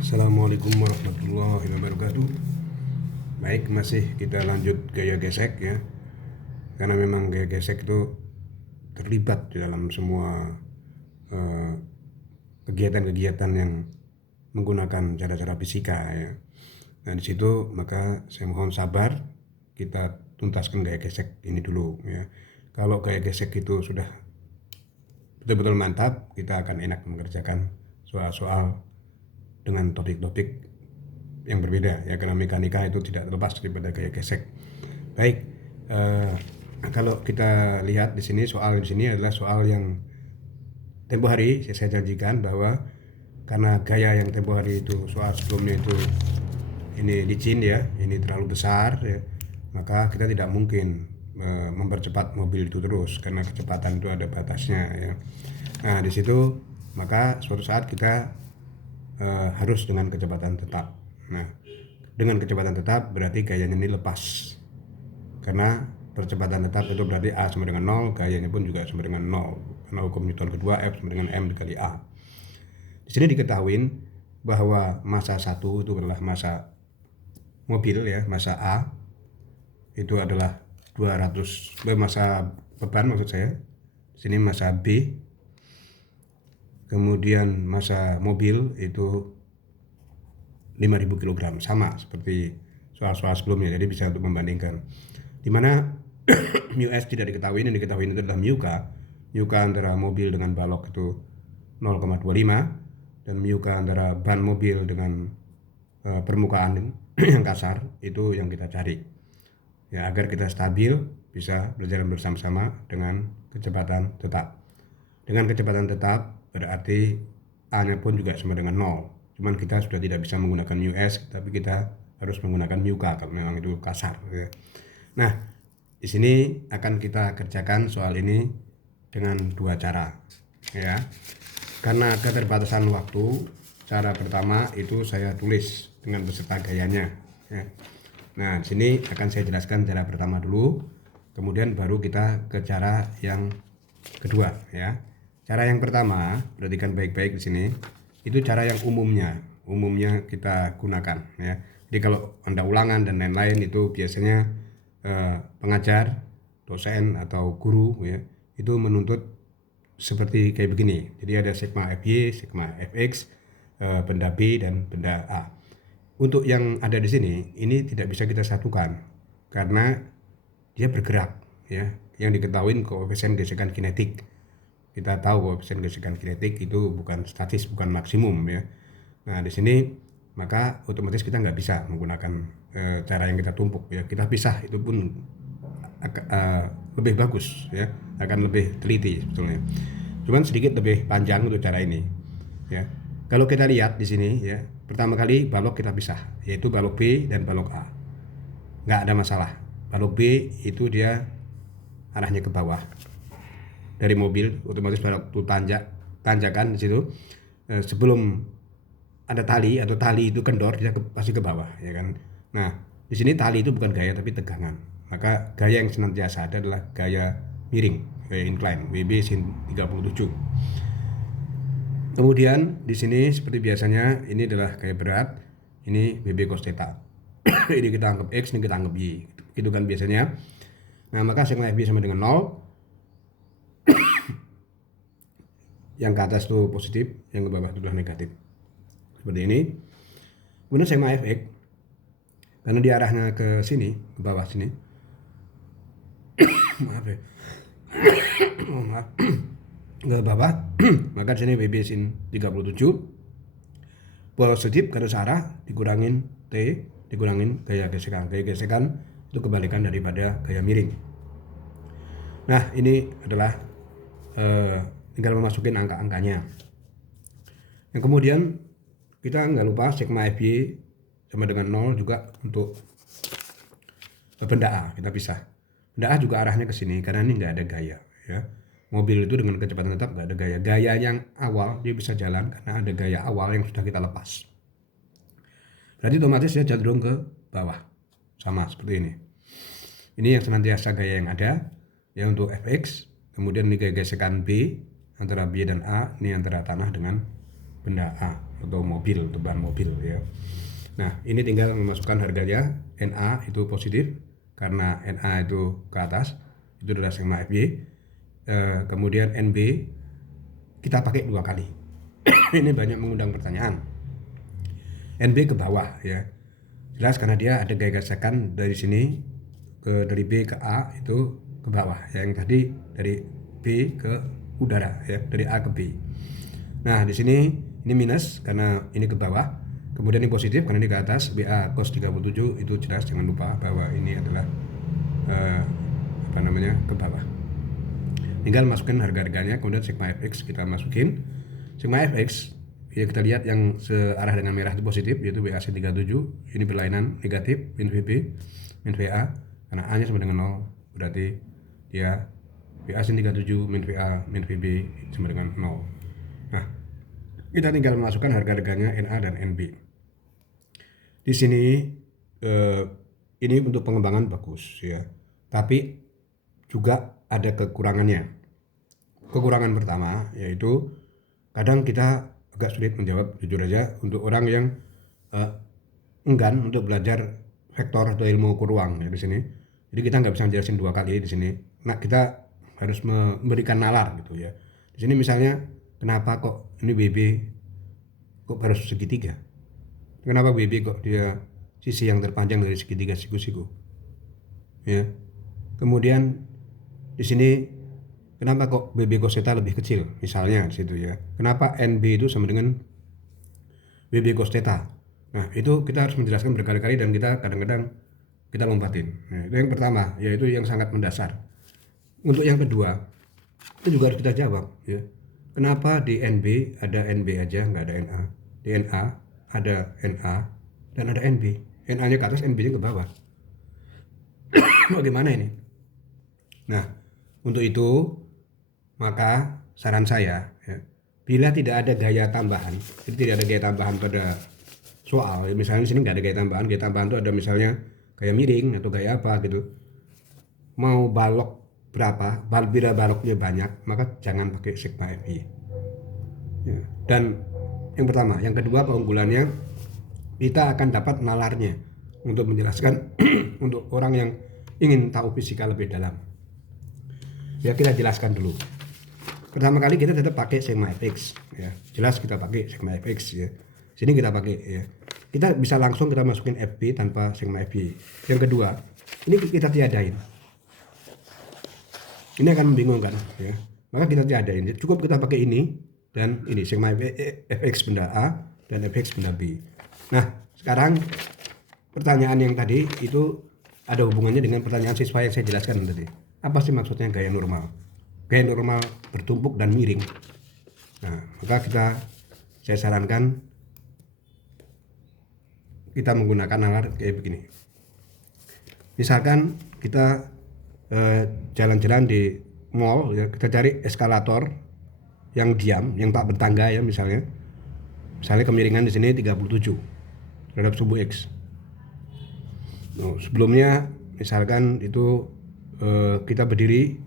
Assalamualaikum warahmatullahi wabarakatuh. Baik, masih kita lanjut gaya gesek ya. Karena memang gaya gesek itu terlibat di dalam semua eh, kegiatan-kegiatan yang menggunakan cara-cara fisika ya. Nah, di situ maka saya mohon sabar, kita tuntaskan gaya gesek ini dulu ya. Kalau gaya gesek itu sudah betul-betul mantap, kita akan enak mengerjakan soal-soal dengan topik-topik yang berbeda ya, karena mekanika itu tidak terlepas daripada gaya gesek. Baik, eh, kalau kita lihat di sini, soal di sini adalah soal yang tempo hari saya janjikan bahwa karena gaya yang tempo hari itu soal sebelumnya itu ini licin ya, ini terlalu besar ya, maka kita tidak mungkin mempercepat mobil itu terus karena kecepatan itu ada batasnya ya. Nah, di situ maka suatu saat kita harus dengan kecepatan tetap. Nah, dengan kecepatan tetap berarti gayanya ini lepas. Karena percepatan tetap itu berarti A sama dengan 0, gayanya pun juga sama dengan 0. Karena hukum Newton kedua, F sama dengan M dikali A. Di sini diketahui bahwa massa 1 itu adalah massa mobil ya, massa A itu adalah 200, massa beban maksud saya. Di sini massa B. Kemudian massa mobil itu 5.000 kg, sama seperti soal-soal sebelumnya, jadi bisa untuk membandingkan. Dimana mu S tidak diketahui, yang diketahui itu adalah mu K antara mobil dengan balok itu 0,25 dan mu K antara ban mobil dengan permukaan yang kasar itu yang kita cari ya, agar kita stabil bisa berjalan bersama-sama dengan kecepatan tetap. Dengan kecepatan tetap berarti A nya pun juga sama dengan 0, cuman kita sudah tidak bisa menggunakan mu S, tapi kita harus menggunakan mu K kalau memang itu kasar ya. Nah, di sini akan kita kerjakan soal ini dengan dua cara ya. Karena keterbatasan waktu, cara pertama itu saya tulis dengan beserta gayanya ya. Nah, di sini akan saya jelaskan cara pertama dulu, kemudian baru kita ke cara yang kedua ya. Cara yang pertama, perhatikan baik-baik di sini. Itu cara yang umumnya kita gunakan ya. Jadi kalau Anda ulangan dan lain-lain itu biasanya pengajar, dosen atau guru ya, itu menuntut seperti kayak begini. Jadi ada sigma FY, sigma FX, benda B dan benda A. Untuk yang ada di sini ini tidak bisa kita satukan karena dia bergerak ya. Yang diketahui koefisien gesekan kinetik. Kita tahu koefisien gesekan kinetik itu bukan statis, bukan maksimum ya. Nah, di sini maka otomatis kita nggak bisa menggunakan cara yang kita tumpuk ya. Kita pisah, itu pun lebih bagus ya, akan lebih teliti sebetulnya. Cuman sedikit lebih panjang untuk cara ini ya. Kalau kita lihat di sini ya, pertama kali balok kita pisah, yaitu balok B dan balok A. Nggak ada masalah. Balok B itu dia arahnya ke bawah dari mobil, otomatis balok itu tanjakan di situ. Sebelum ada tali atau tali itu kendor, dia pasti ke bawah ya kan. Nah, di sini tali itu bukan gaya tapi tegangan. Maka gaya yang senantiasa ada adalah gaya miring, gaya incline, WB sin 37. Kemudian di sini seperti biasanya ini adalah gaya berat, ini WB cos theta. Ini kita anggap X, ini kita anggap Y. Gitu kan biasanya. Nah, maka sigma FB sama dengan 0. Yang ke atas itu positif, yang ke bawah itu adalah negatif. Seperti ini. Kemudian sigma Fx, karena dia arahnya ke sini, ke bawah sini. Maaf ya. Maaf. Ke bawah, maka di sini WB sin 37 positif garis arah dikurangin T, dikurangin gaya gesekan. Gaya gesekan itu kebalikan daripada gaya miring. Nah, ini adalah tinggal memasukin angka-angkanya. Yang kemudian kita nggak lupa sigma FY sama dengan 0 juga untuk benda A, kita pisah. Benda A juga arahnya ke sini karena ini nggak ada gaya ya. Mobil itu dengan kecepatan tetap nggak ada gaya. Gaya yang awal dia bisa jalan karena ada gaya awal yang sudah kita lepas. Berarti otomatis dia cenderung ke bawah, sama seperti ini. Ini yang senantiasa gaya yang ada ya untuk Fx. Kemudian ini gaya gesekan B antara B dan A, ini antara tanah dengan benda A atau mobil, untuk bahan mobil ya. Nah, ini tinggal memasukkan harganya. Na itu positif karena Na itu ke atas, itu adalah sigma FY. Kemudian NB kita pakai 2 kali. Ini banyak mengundang pertanyaan. NB ke bawah ya. Jelas karena dia ada gaya gesekan dari sini dari B ke A itu ke bawah. Yang tadi dari B ke udara ya, dari A ke B. Nah, di sini ini minus karena ini ke bawah. Kemudian ini positif karena ini ke atas. BA cos 37 itu jelas, jangan lupa bahwa ini adalah ke bawah. Tinggal masukin harga-harganya, kemudian sigma fx kita masukin. Sigma fx ya kita lihat yang searah dengan merah itu positif, yaitu BAC 37. Ini berlainan negatif, min VB, min VA. Karena A nya sama dengan 0, berarti dia BAC 37 min VA min VB sama dengan 0. Nah, kita tinggal memasukkan harga-harganya NA dan NB. Di sini ini untuk pengembangan bagus ya, tapi juga ada kekurangannya. Kekurangan pertama yaitu kadang kita agak sulit menjawab, jujur aja, untuk orang yang enggan untuk belajar vektor atau ilmu ukur ruang ya di sini. Jadi kita nggak bisa jelasin 2 kali di sini. Nah, kita harus memberikan nalar gitu ya. Di sini misalnya kenapa kok ini BB kok harus segitiga? Kenapa BB kok dia sisi yang terpanjang dari segitiga siku-siku? Ya. Kemudian di sini kenapa kok BB cos theta lebih kecil? Misalnya di situ ya. Kenapa NB itu sama dengan BB cos theta? Nah, itu kita harus menjelaskan berkali-kali dan kita kadang-kadang kita lompatin. Nah, itu yang pertama, yaitu yang sangat mendasar. Untuk yang kedua, itu juga harus kita jawab ya. Kenapa di NB ada NB aja, nggak ada NA? Di NA ada NA dan ada NB. NA-nya ke atas, NB-nya ke bawah. Bagaimana ini? Nah, untuk itu maka saran saya ya, bila tidak ada gaya tambahan, jadi tidak ada gaya tambahan pada soal, misalnya di sini nggak ada gaya tambahan itu ada misalnya gaya miring atau gaya apa gitu. Mau balok berapa, bila baloknya banyak, maka jangan pakai sigma FI. Ya. Dan yang pertama, yang kedua keunggulannya kita akan dapat nalarnya untuk menjelaskan untuk orang yang ingin tahu fisika lebih dalam. Ya, kita jelaskan dulu. Pertama kali kita tetap pakai sigma fx ya. Jelas kita pakai sigma fx ya. Sini kita pakai ya. Kita bisa langsung kita masukin FB tanpa sigma FB. Yang kedua, ini kita tiadain. Ini akan membingungkan ya. Maka kita tiadain. Cukup kita pakai ini dan ini sigma fx benda A dan fx benda B. Nah, sekarang pertanyaan yang tadi itu ada hubungannya dengan pertanyaan siswa yang saya jelaskan tadi. Apa sih maksudnya gaya normal? Gaya normal bertumpuk dan miring. Nah, maka saya sarankan kita menggunakan nalar kayak begini. Misalkan kita jalan-jalan di mall ya, kita cari eskalator yang diam, yang tak bertangga ya misalnya. Misalnya kemiringan di sini 37 terhadap subuh X. Nah, sebelumnya misalkan itu kita berdiri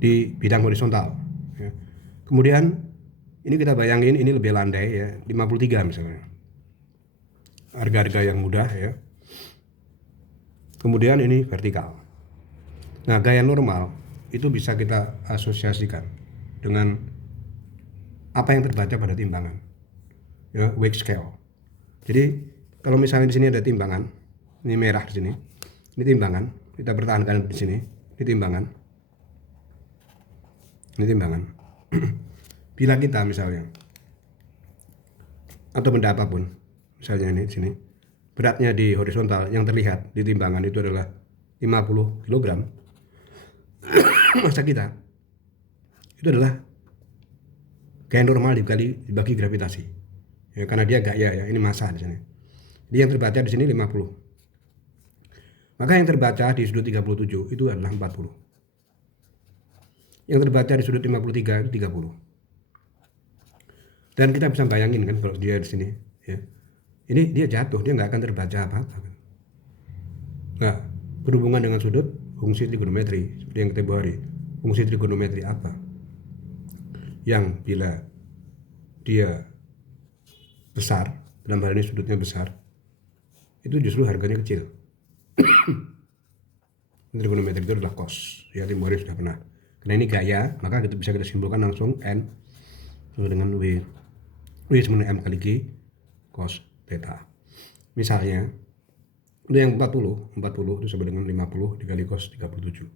di bidang horizontal ya. Kemudian ini kita bayangin ini lebih landai ya, 53 misalnya. Harga-harga yang mudah ya. Kemudian ini vertikal. Nah, gaya normal itu bisa kita asosiasikan dengan apa yang terbaca pada timbangan. Ya, weight scale. Jadi, kalau misalnya di sini ada timbangan, ini merah di sini. Ini timbangan, kita pertahankan di sini. Ini timbangan. Ini timbangan. Bila kita misalnya atau benda apapun, misalnya ini di sini, beratnya di horizontal yang terlihat di timbangan itu adalah 50 kg. Masa kita itu adalah gaya normal dibagi gravitasi. Ya, karena dia gaya ya, ini massa di sini. Jadi yang terbaca di sini 50. Maka yang terbaca di sudut 37 itu adalah 40. Yang terbaca di sudut 53 itu 30. Dan kita bisa bayangin kan kalau dia di sini ya. Ini dia jatuh, dia nggak akan terbaca apa-apa kan. Nah, berhubungan dengan sudut fungsi trigonometri seperti yang kita bahas. Fungsi trigonometri apa? Yang bila dia besar, dalam hal ini sudutnya besar, itu justru harganya kecil. Trigonometri itu adalah cos, ya teori sudah pernah. Karena ini gaya, maka kita bisa kita simpulkan langsung N sama dengan W sama dengan M kali G cos theta. Misalnya, itu yang 40 itu sama dengan 50 dikali cos 37.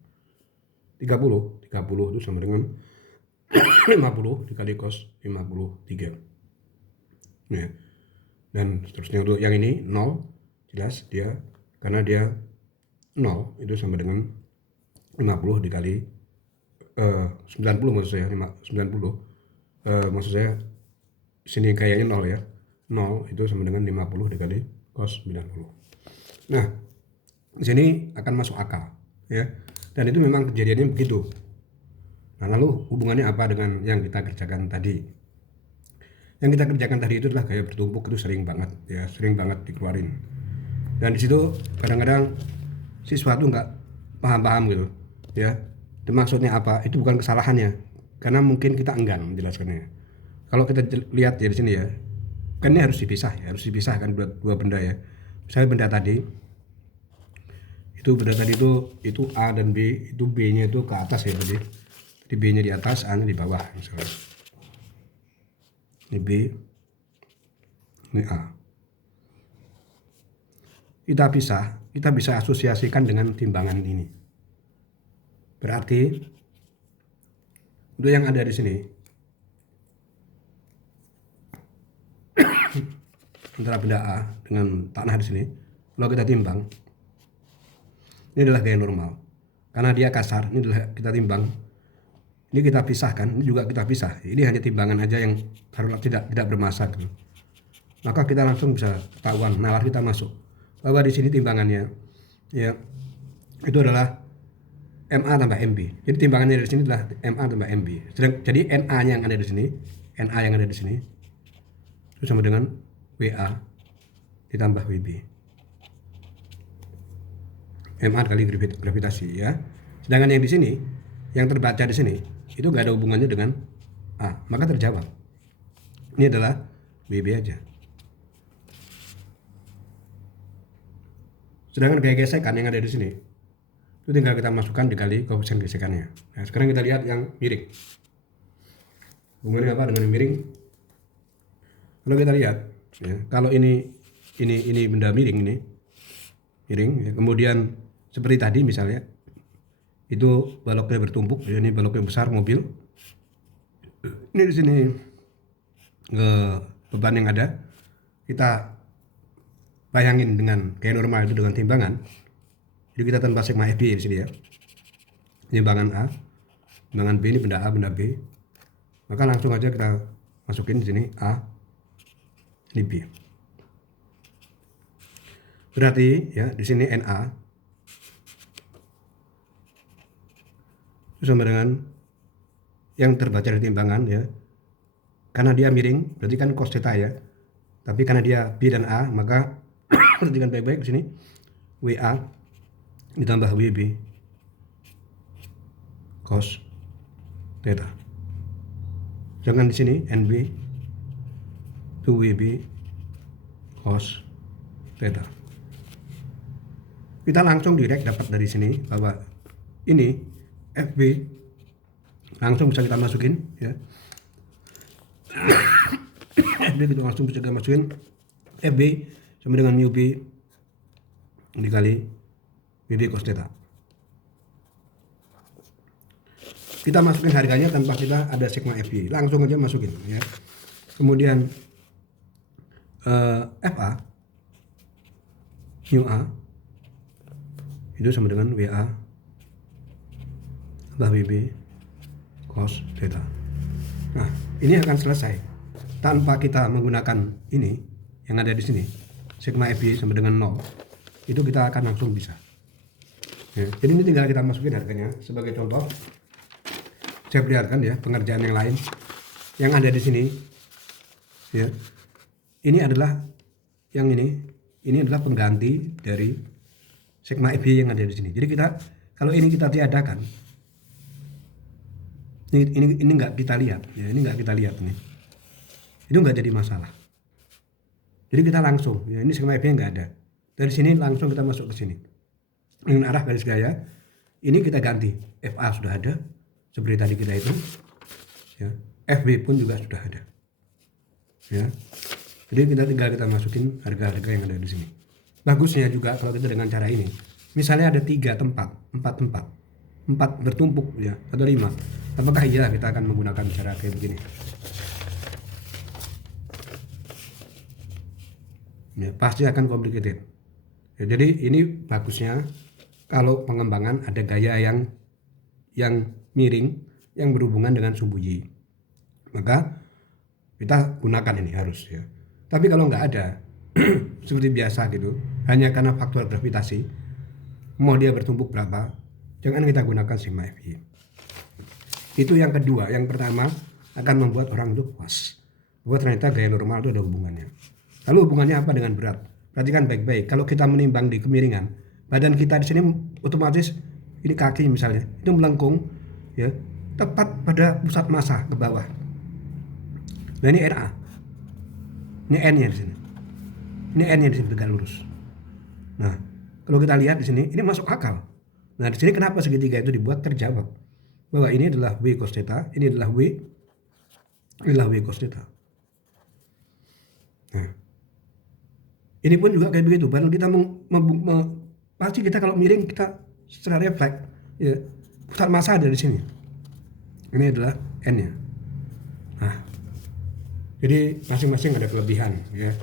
30 itu sama dengan 50 dikali cos 53. Ya. Dan seterusnya untuk yang ini 0, jelas dia, karena dia 0 itu sama dengan 50 dikali 90 maksud saya, 90 maksud saya sini kayaknya 0 ya, 0 itu sama dengan 50 dikali cos 90. Nah, di sini akan masuk akal ya, dan itu memang kejadiannya begitu. Nah, lalu hubungannya apa dengan yang kita kerjakan tadi? Yang kita kerjakan tadi itu adalah gaya bertumpuk, itu sering banget ya, sering banget dikeluarin. Dan di situ kadang-kadang siswa tuh nggak paham-paham gitu ya. Itu maksudnya apa? Itu bukan kesalahannya, karena mungkin kita enggan menjelaskannya. Kalau kita lihat ya di sini ya, kan ini harus dipisah ya, harus dipisahkan dua benda ya. Misalnya benda tadi itu A dan B, itu B-nya itu ke atas ya tadi. Jadi B-nya di atas, A-nya di bawah misalnya. Ini B, ini A. Kita bisa asosiasikan dengan timbangan ini. Berarti itu yang ada di sini antara benda A dengan tanah di sini, kalau kita timbang, ini adalah gaya normal. Karena dia kasar, ini adalah kita timbang. Ini kita pisahkan, ini juga kita pisah. Ini hanya timbangan aja yang taruhlah tidak bermassa gitu. Maka kita langsung bisa ketahuan, nalar kita masuk bahwa di sini timbangannya ya itu adalah MA tambah MB. Jadi timbangannya dari sini adalah MA tambah MB. Jadi NA yang ada di sini, NA yang ada di sini itu sama dengan WA ditambah WB. MA kali gravitasi ya. Sedangkan yang di sini, yang terbaca di sini itu nggak ada hubungannya dengan A, maka terjawab. Ini adalah WB aja. Sedangkan gaya gesekan yang ada di sini itu tinggal kita masukkan dikali koefisien gesekannya. Nah, sekarang kita lihat yang miring. Hubungannya apa dengan yang miring? Kalau kita lihat, ya, kalau ini benda miring ini, miring. Ya, kemudian seperti tadi misalnya, itu baloknya bertumpuk. Ya, ini baloknya besar mobil. Ini di sini beban yang ada. Kita bayangin dengan gaya normal itu dengan timbangan. Jadi kita tanpa sigma FB di sini ya. Timbangan A, timbangan B, ini benda A, benda B. Maka langsung aja kita masukin di sini A, ini B. Berarti ya di sini NA itu sama dengan yang terbaca dari timbangan ya. Karena dia miring, berarti kan cos theta ya. Tapi karena dia B dan A, maka perhatikan baik-baik di sini WA ditambah WB cos theta. Sedangkan di sini NB itu WB cos theta. Kita langsung direct dapat dari sini bahwa ini FB langsung bisa kita masukin ya. FB kita langsung bisa kita masukin FB sama dengan mu B dikali WB cos theta. Kita masukin harganya tanpa kita ada sigma FB, langsung aja masukin ya. Kemudian FA mu A itu sama dengan WA tambah WB cos theta. Nah, ini akan selesai tanpa kita menggunakan ini yang ada di sini, sigma FB sama dengan 0. Itu kita akan langsung bisa. Ya, jadi ini tinggal kita masukin harganya. Sebagai contoh, saya perlihatkan ya pengerjaan yang lain yang ada di sini. Ya, ini adalah yang ini adalah pengganti dari sigma FB yang ada di sini. Jadi kita kalau ini kita tiadakan, ini nggak kita lihat, ya ini nggak kita lihat nih, itu nggak jadi masalah. Jadi kita langsung, ya ini skema F-nya nggak ada. Dari sini langsung kita masuk ke sini. Dengan arah garis gaya, ini kita ganti. FA sudah ada, seperti tadi kita itu. Ya. FB pun juga sudah ada. Ya. Jadi kita masukin harga-harga yang ada di sini. Bagusnya juga kalau kita dengan cara ini. Misalnya ada 3 tempat, 4 tempat. 4 bertumpuk ya, atau 5. Apakah iya kita akan menggunakan cara kayak begini? Ya, pasti akan complicated. Ya, jadi ini bagusnya kalau pengembangan ada gaya yang miring yang berhubungan dengan sumbu Y. Maka kita gunakan ini harus ya. Tapi kalau nggak ada seperti biasa gitu, hanya karena faktor gravitasi, mau dia bertumpuk berapa, jangan kita gunakan sigma FY. Itu yang kedua. Yang pertama akan membuat orang itu puas bahwa ternyata gaya normal itu ada hubungannya. Lalu hubungannya apa dengan berat? Perhatikan baik-baik. Kalau kita menimbang di kemiringan, badan kita di sini otomatis ini kaki misalnya itu melengkung ya tepat pada pusat massa ke bawah. Nah ini NA, ini N-nya di sini, ini N-nya di sini tegak lurus. Nah kalau kita lihat di sini ini masuk akal. Nah di sini kenapa segitiga itu dibuat? Terjawab bahwa ini adalah W cos theta, ini adalah W cos theta. Nah ini pun juga kayak begitu. Baru kita pasti kita kalau miring kita secara refleks ya pusat massa ada di sini. Ini adalah N-nya. Nah, jadi masing-masing ada kelebihan ya.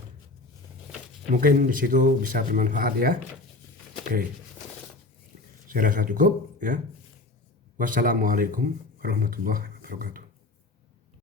Mungkin di situ bisa bermanfaat ya. Oke. Saya rasa cukup ya. Wassalamualaikum warahmatullahi wabarakatuh.